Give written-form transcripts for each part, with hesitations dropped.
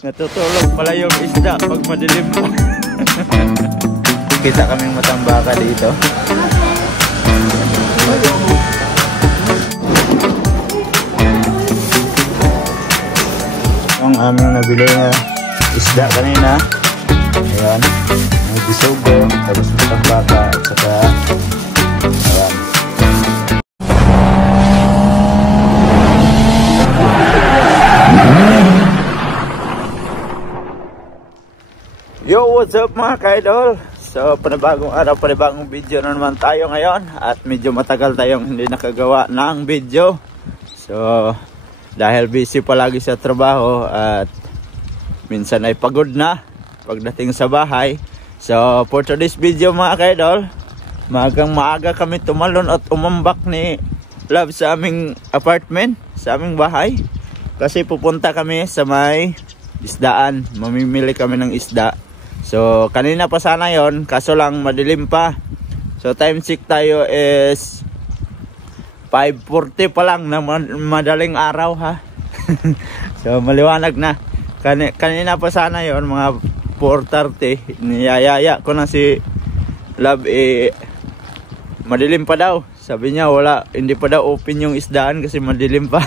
Natutulog pala yung isda pag madilim pa. Kita kaming matambaka dito. Ang aming nabili na isda kanina. Ayan. May bisugo, tapos matambaka, at saka ayan. Yo, what's up mga ka-idol? So, panibagong araw, panibagong video na naman tayo ngayon. At medyo matagal tayong hindi nakagawa ng video. So, dahil busy palagi sa trabaho at minsan ay pagod na pagdating sa bahay. So, for today's video mga ka-idol, maagang maaga kami tumalon at umambak ni Love sa aming apartment, sa aming bahay. Kasi pupunta kami sa may isdaan, mamimili kami ng isda. So kanina pa sana yon, kaso lang madilim pa. So time check tayo is 5:40 pa lang na madaling araw ha. So maliwanag na. Kanina pa sana yon, mga 4:30. Niyayaya ko na si Love, madilim pa daw. Sabi niya wala, hindi pa daw open yung isdaan kasi madilim pa.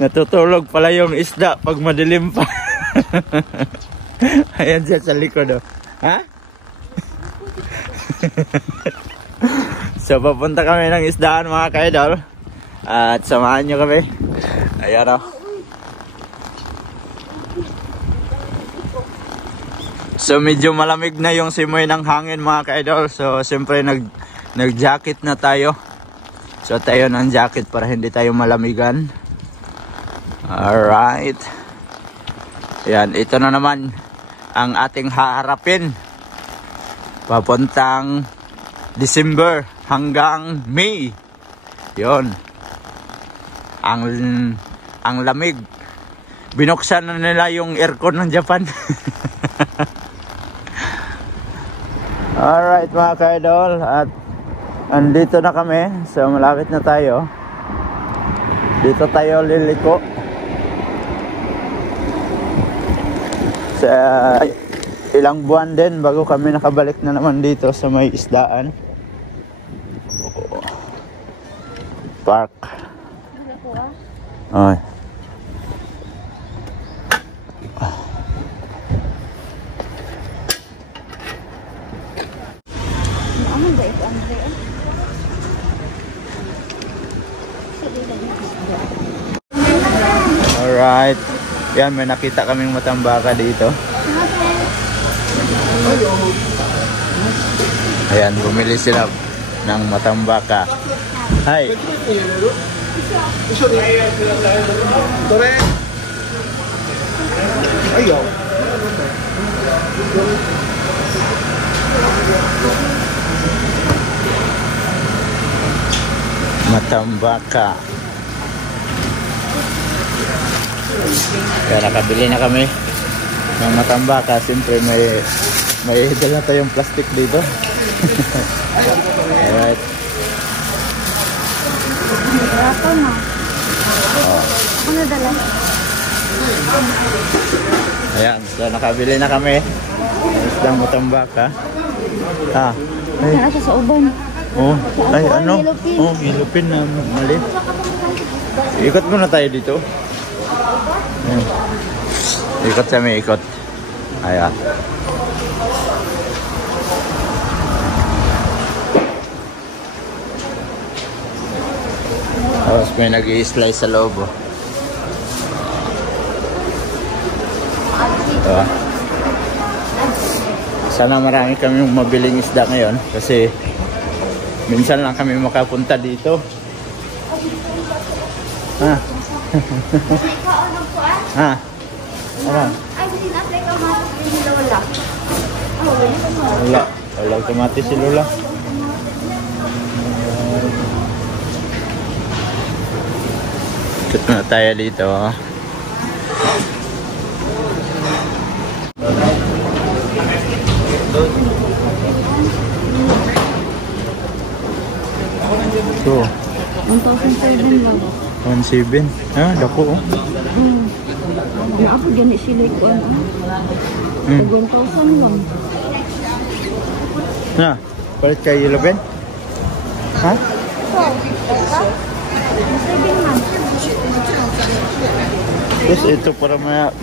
Natutulog pala yung isda pag madilim pa. Ayan siya sa likod oh. Ha? So papunta kami ng isdaan mga ka-idol. At samahan nyo kami. Ayan oh. So medyo malamig na yung simoy ng hangin mga ka-idol. So siyempre nag-jacket na tayo. So tayo ng jacket para hindi tayo malamigan. Alright. Ayan, ito na naman ang ating haharapin. Papuntang December hanggang May. Yon. Ang lamig. Binuksan na nila yung aircon ng Japan. Alright mga ka-idol, at andito na kami. So malapit na tayo. Dito tayo liliko. Sa ilang buwan din bago kami nakabalik na naman dito sa may isdaan. Park. Ay. Alright. Yan, may nakita kaming matambaka dito. Ayan, bumili sila ng matambaka. Hi. Matambaka. Kaya nakabili na kami ng matambaka. Siyempre may dala tayong plastic dito. Alright. Ako na. Ano dala? Ayan, so nakabili na kami ng isdang matambaka. Ah, ay. Nasa sa uban. Oh, ay ano? Oh, ilupin na mali. Ikot muna tayo dito. Ikot sa may ikot. Ayan. Tapos may nag-i-slice sa loob. Diba? Sana marami kami mabiling isda ngayon kasi minsan lang kami makapunta dito. Ha? Ha? Ano? Wala. Wala kamatis si Lola. Ikot na tayo dito. So, 1,700 lang. 1.7. Ah, dako oh. Ako gani sila ko ano. 1,000 lang. Na, palit kay 11? Ha? Tapos ito para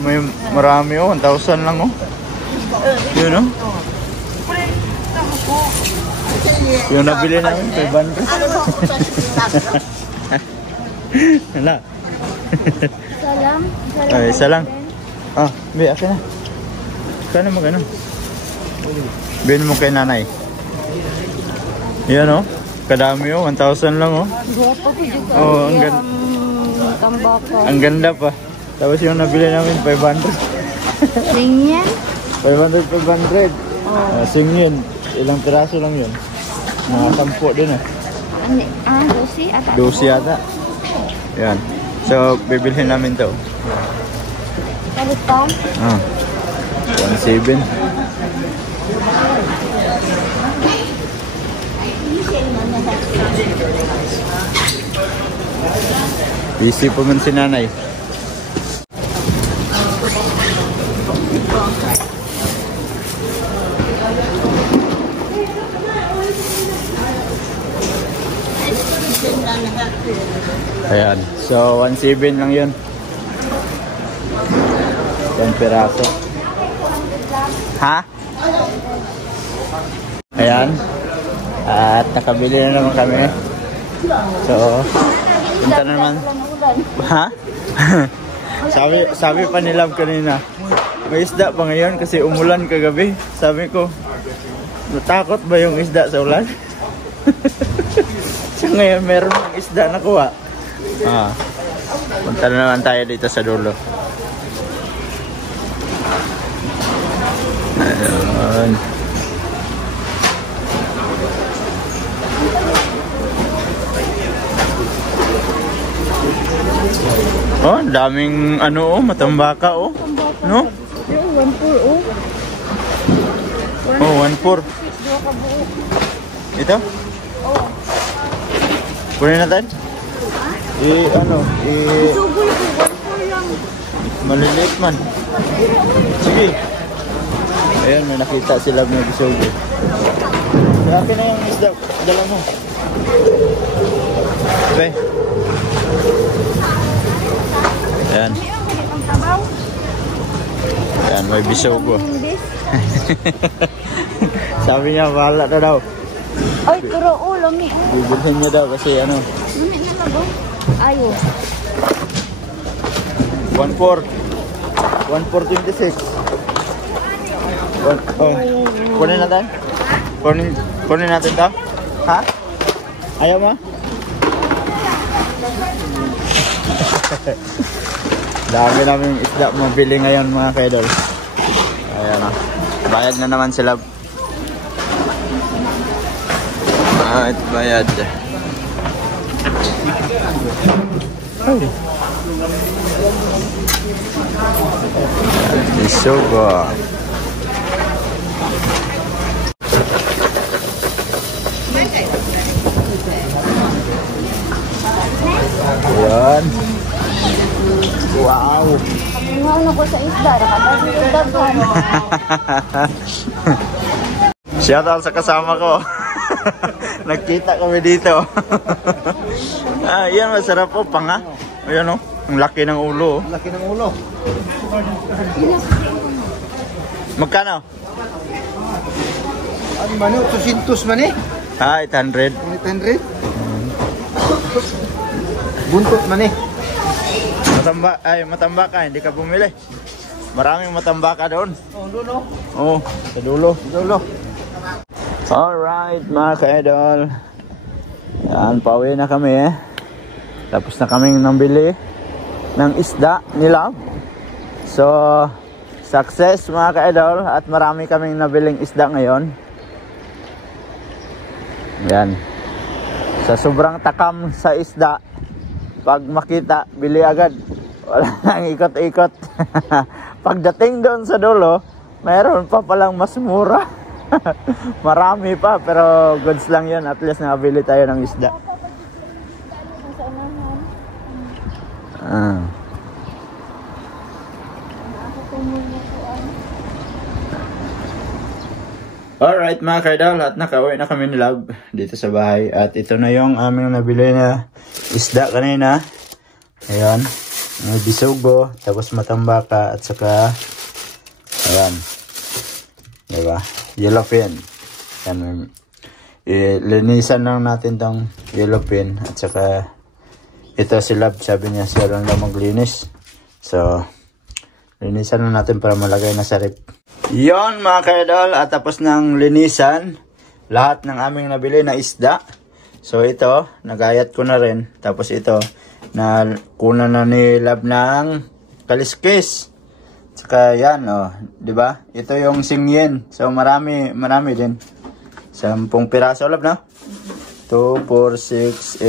may marami oh, 1,000 lang oh. Yun oh. Yung nabili namin, 500. Hala. Salam. Ay, isa lang. Ah, bi, akin na. Sana mo ganun. Bin mo kay nanay. Yan oh. Kadami oh, 1,000 lang oh. Guwapo ko dito. Oh, ang ganda. Tambaka. Ang ganda pa. Tapos yung nabili namin 500. Tingyan. 500. Oh. Singin. Ilang piraso lang yun. Nakasampo din eh. Dosi ata. Dosi ata. Yan. So, bibilhin namin to. Kalit pa? 1.7. Easy pa man si nanay. Ayan. So, 1.7 lang yun. 10 piraso. Ha? Ayan. At nakabili na naman kami. So, punta na naman. Ha? sabi pa ni Love kanina, may isda pa ngayon kasi umulan kagabi. Sabi ko, natakot ba yung isda sa ulan? So ngayon meron ng isda nakuha. Punta na naman tayo dito sa dulo. Ayun. Oh, daming ano oh, matambaka oh. No? 1,400 oh. Oh, 1.4. Ito? Oh. Kunin natin? Sugoy ko, 1,400 lang. Maliliit man. Sige. Ayan, may nakita sila ng bisugo. Sa akin na yung isda. Dala mo. Okay. Ayan. Ayan, may bisugo. Sabi niya, bahala na daw. Ay, pero lami. Bibilhin niya daw kasi ano. Lami na lang oh. Ayo. 1.4. 1.426. Oh, kunin natin? Kunin natin to? Ha? Ayaw mo? Dami namin isda mabili ngayon mga kaidol. Ayan o. Bayad na naman sila. Bayad. Ay. Bisugo. Ayan. Wow. Ano ko sa isda, nakadami ko daghan. Shout out sa kasama ko. Nagkita kami dito. Yan masarap po panga. Ayan oh, ang laki ng ulo. Laki ng ulo. Magkano? Ano man eh? 800 man eh? 800. 800? Buntot man eh. Matambaka, hindi ka bumili. Maraming matambaka doon. Oh, dulo. Oh, sa dulo. Dulo. Alright mga ka-idol. Yan, pauwi na kami eh. Tapos na kaming nambili ng isda nila. So, success mga ka-idol. At marami kaming nabiling isda ngayon. Yan. Sa sobrang takam sa isda, pag makita, bili agad. Wala nang ikot-ikot. Pagdating doon sa dulo, mayroon pa palang mas mura. Marami pa, pero goods lang yun. At least nakabili tayo ng isda. Alright mga kaidol, at nakauwi na kami ni Love dito sa bahay. At ito na yung aming nabili na isda kanina. Ayan, may bisugo, tapos matambaka, at saka ayan, diba, yellowfin. Ayan, linisan lang natin tong yellowfin. At saka ito si Love, sabi niya siya lang daw maglinis. So linisan lang natin para malagay na sa rep. Yon mga kaidol, at tapos ng linisan lahat ng aming nabili na isda. So ito, nagayat ko na rin. Tapos ito, na kuna na ni Love ng kaliskis. Saka yan, oh, di ba? Ito yung singyen. So marami din. 10 piraso, Love, no? 2, 4, 6,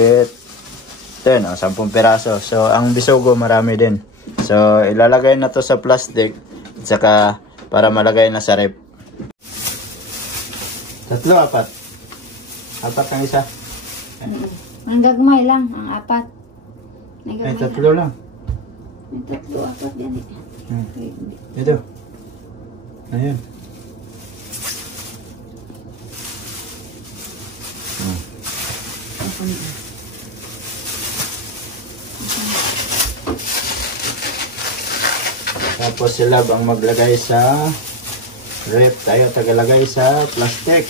8, 10. Oh, 10 piraso. So ang bisugo marami din. So ilalagay na to sa plastic. Saka para malagay na sa rep. 3, 4. 4 ang isa. Ang gagmay lang, ang 4. May Ay, gagmay 3 lang. May 3, 4 yan eh. Ito. Ayun. Tapos si Love ang maglagay sa rep. Tayo tagalagay sa plastic.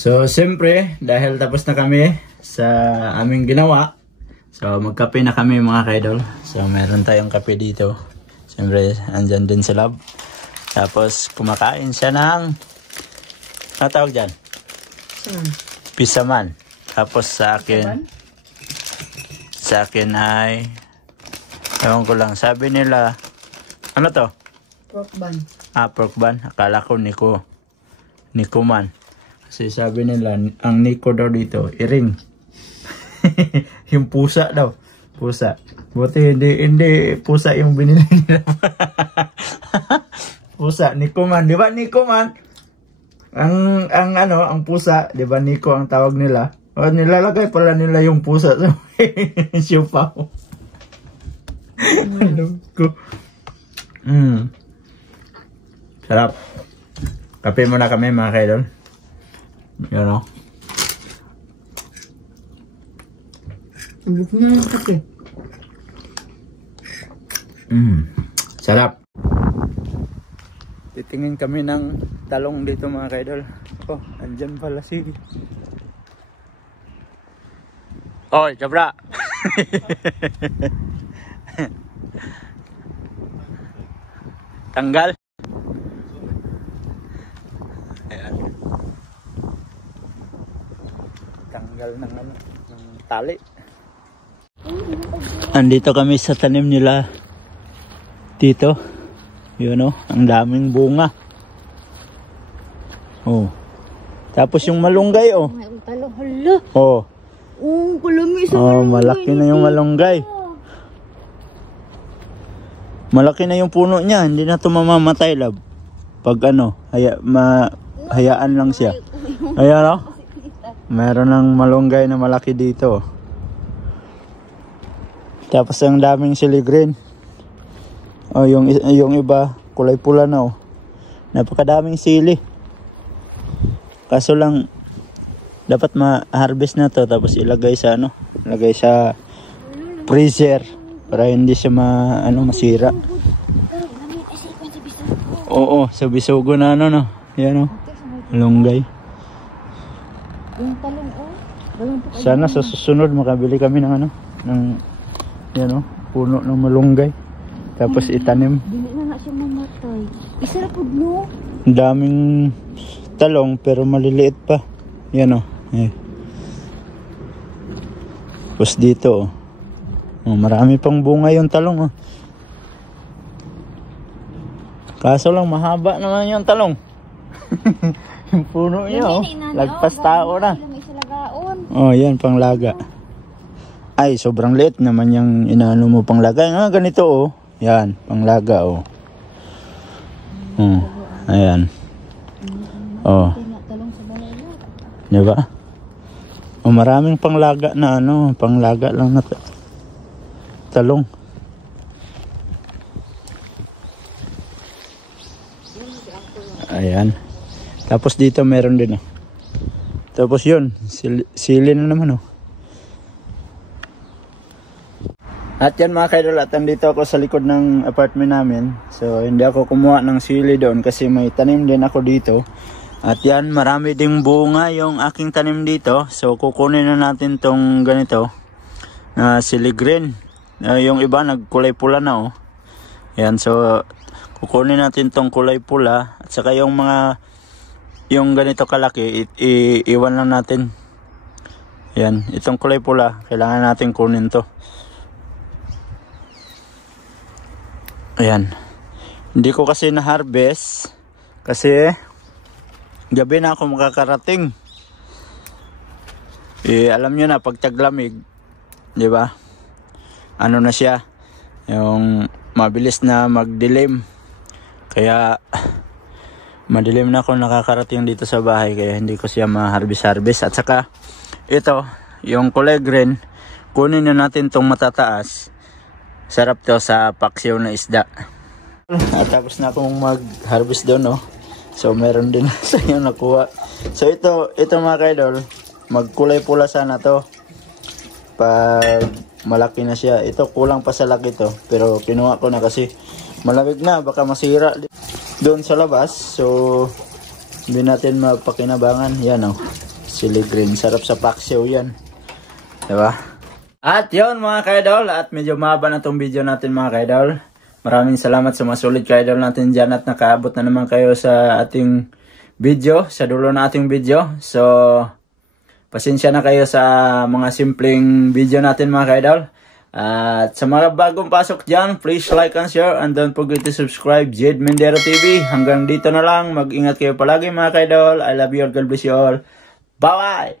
So, siyempre, dahil tapos na kami sa aming ginawa, so magkape na kami mga kaidol. So, meron tayong kape dito. Siyempre, andyan din si Love. Tapos, kumakain siya ng, ano tawag dyan? Pisaman. Tapos sa akin ay, ewan ko lang, sabi nila, ano to? Pork bun. Pork bun. Akala ko Nico man. Kasi sabi nila, ang Nico daw dito, iring. Yung pusa daw. Pusa. Buti hindi pusa yung binili nila. Pusa, Nico man. Di ba Nico man? Ang pusa, di ba Nico ang tawag nila? O, nilalagay pala nila yung pusa sa siupaw. Alam ko. Sarap. Kape muna kami mga kaidol. Yan o. Ang gusto na lang kasi. Sarap. Titingin kami ng talong dito mga kaidol. Oh, andyan pala si... Oy, Jabra! Tanggal. Ayan. Tanggal ng tali. Andito kami sa tanim nila dito. Yun, oh, ang daming bunga. Oh. Tapos yung malunggay, oh. Ay, talong, hala. Oh. Kulami sa Oh, malaki na yung malunggay. Malaki na yung puno niya, hindi na ito mamamatay, Love. Pag hayaan lang siya. Ayan, oh. Meron ng malunggay na malaki dito. Tapos ang daming sili green. Oh, yung iba kulay pula na, oh. Napakadaming sili. Kaso lang dapat ma-harvest na to tapos ilagay sa ilagay sa freezer para hindi siya masira. Oo, sa bisugo na no. Yan, oh. Malunggay. Yung talong, oh. Sana sa susunod makabili kami ng yan, oh, puno ng malunggay. Tapos itanim. Dili na siya mamatay. Isa na po, no? Ang daming talong pero maliliit pa. Yan, oh. Tapos dito, oh. Marami pang bunga yung talong, oh. Kaso lang mahaba naman yung talong. Yung puno niya oh. Lagpas tao na. Oh, yan panglaga. Ay, sobrang liit naman yung inaano mo panglaga. Nga ganito oh. Yan, panglaga oh. Ayan. Oh. Diba? Oh, maraming panglaga na ano, panglaga lang na talong. Ayan. Tapos dito meron din oh. Tapos yun, sili na naman oh. At yan mga kaidol, at andito ako sa likod ng apartment namin. So hindi ako kumuha ng sili doon kasi may tanim din ako dito. At yan, marami ding bunga yung aking tanim dito. So kukunin na natin tong ganito na sili green. Yung iba nagkulay pula na oh. Yan, so kukunin natin tong kulay pula. At saka yung mga yung ganito kalaki, iwan lang natin. Yan, itong kulay pula, kailangan natin kunin to. Ayan. Hindi ko kasi na-harvest kasi gabi na ako makakarating. Alam nyo na, pag taglamig, di ba? Ano na siya? Yung mabilis na magdilim. Kaya madilim na ako nakakarating dito sa bahay, kaya hindi ko siya ma-harvest. At saka ito, yung kulay green, kunin na natin tong matataas. Sarap to sa paksiw na isda. At tapos na akong mag-harvest doon, no? So meron din sa inyo nakuha. So ito mga kaidol, magkulay pula sana to pag malaki na siya. Ito kulang pa sa laki to, pero kinuha ko na kasi malamig na, baka masira doon sa labas. So hindi natin mapakinabangan. Yan oh, sili green, sarap sa paksiw yan, diba? At yun mga kaidol, at medyo mahaba na tong video natin mga kaidol. Maraming salamat sa mga solid kaidol natin dyan, at nakaabot na naman kayo sa ating video, sa dulo na ating video. So pasensya na kayo sa mga simpleng video natin mga kaidol. At sa mga bagong pasok dyan, please like and share, and don't forget to subscribe Jed Mendero TV. Hanggang dito na lang, mag-ingat kayo palagi mga kaidol. I love you all, God bless you all. Bye bye.